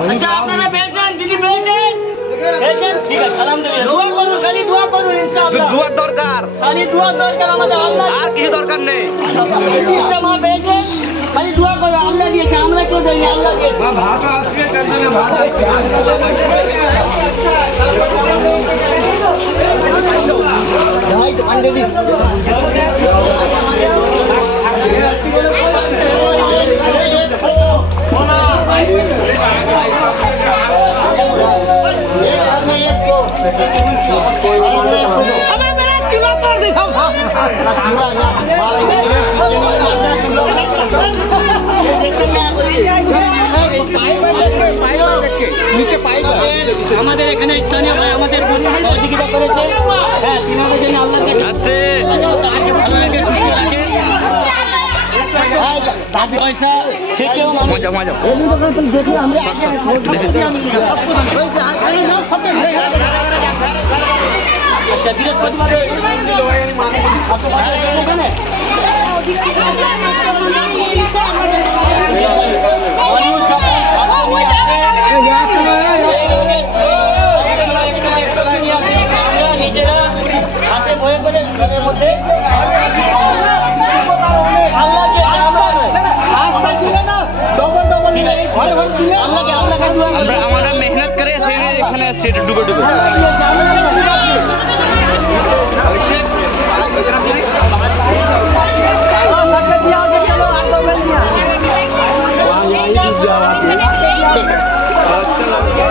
আচ্ছা আপনারা পেয়েছেন দিদি পেয়েছেন ঠিক আছে আলহামদুলিল্লাহ দোয়া করুন খালি দোয়া করুন ইনশাআল্লাহ দোয়া দরকার খালি দোয়া দরকার আমাদের আল্লাহ আর কিছু দরকার নেই মা পেয়েছেন খালি দোয়া করো আমরা দিয়েছি আমরা কেউ দেয়নি আল্লাহ দিয়েছে ভাত আজকে টেনশনে ভাত ভাই পানি দে अबे मेरा चूल्हा तोड़ दे আমাদের এখানে স্থানীয় ভাই আমাদের সহযোগিতা করেছে হ্যাঁ তিনাদের জন্য আল্লাহকে কাছে তাকে ভালো লাগে সুস্থ রাখে পয়সা থেকেও মজা মজা আচ্ছা বৃহস্পতিবার নিজেরা হাতে বয়ে করে ঘরের মধ্যে আমরা মেহনত করে এখানে ডুবে ডুবে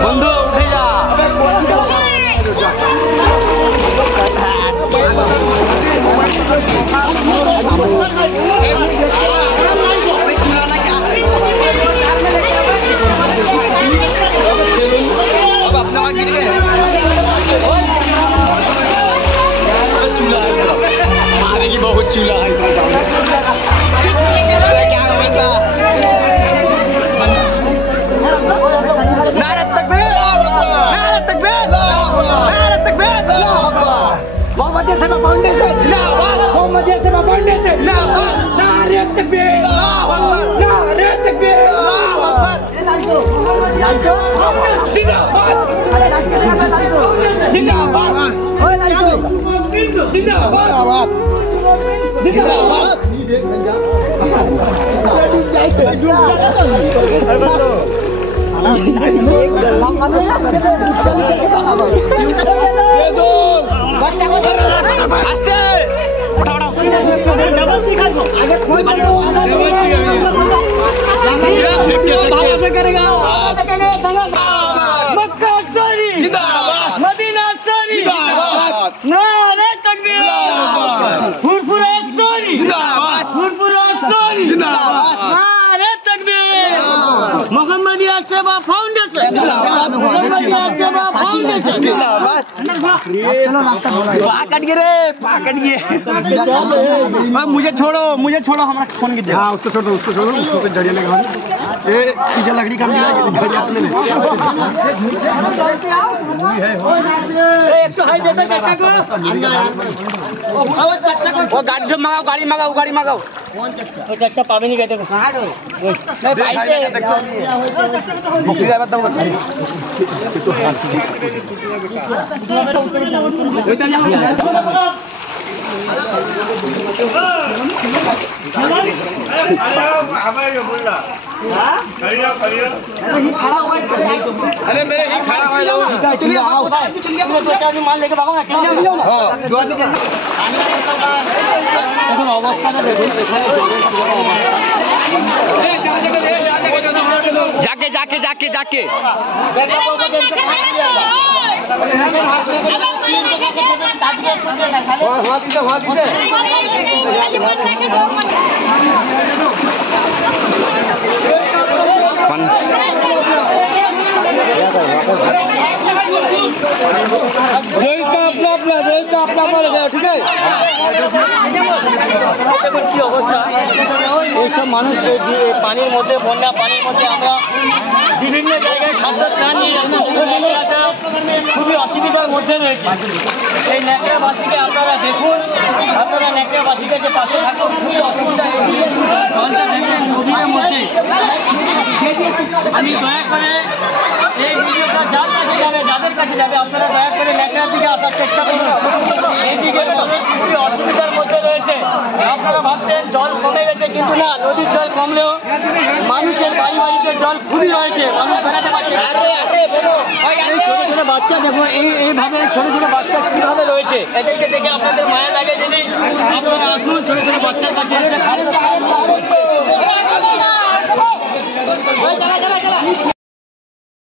বন্ধু উঠে যা बहुत चूल्हा है क्या होगा नारे तकबीर नारे तकबीर नारे तकबीर मोहम्मद सेवा फाउंडेशन जिंदाबाद मोहम्मद सेवा फाउंडेशन जिंदाबाद नारे तकबीर नारे तकबीर लाइटो जिंदाबाद जिंदाबाद ओए लाइटो जिंदाबाद जिंदाबाद से करेगा मक्का सॉरी जिंदाबाद मदीना सॉरी जिंदाबाद नारे तकबीर फुरफुरा सॉरी जिंदाबाद फुरफुरा सॉरी जिंदाबाद नारे तकबीर मोहम्मदिया सेवा फाउंडेशन जिंदाबाद मोहम्मदिया सेवा फाउंडेशन जिंदाबाद पाकट गिरे पाकट गिरे मुझे छोड़ो हमारा फोन गिर जाएगा उसको छोड़ो उसको जड़िया लगा ये पीछे लकड़ी का मिला जड़िया अपने ले एक तो हाई देता चाचा को वो गाड़ी मंगाओ वो चाचा पावे नहीं कहते कहां हो भाई से मुखी जाए बताओ अरे मेरे ही खड़ा हुआ चलिए मान लेके भागो ना जाके अपना ठीक है কি অবস্থা এইসব মানুষ পানির মধ্যে বন্যা পানির মধ্যে আমরা বিভিন্ন জায়গায় খাদ্য ত্রাণ নিয়ে যাচ্ছি খুবই অসুবিধার মধ্যে রয়েছে এই ন্যাকড়াবাসীকে আপনারা দেখুন আপনারা ন্যাকড়াবাসীর কাছে পাশে থাকুন খুবই অসুবিধা জলটা দেখবেন নদীর মধ্যে আমি দয়া করে কাছে যাবে, আপনারা দয়া করে ন্যাকড়ার দিকে আসার চেষ্টা করুন। এইদিকে মানুষ খুবই অসুবিধার মধ্যে রয়েছে। আপনারা ভাবছেন জল কমে গেছে, কিন্তু না, নদীর জল কমলেও মানুষের বাড়ি বাড়িতে জল খুবই রয়েছে, মানুষ বেড়াতে পারছে না। এই ছোট ছোট বাচ্চা দেখুন, এইভাবে ছোট ছোট বাচ্চা কিভাবে রয়েছে, এদেরকে দেখে আপনাদের মায়া লাগে। যদি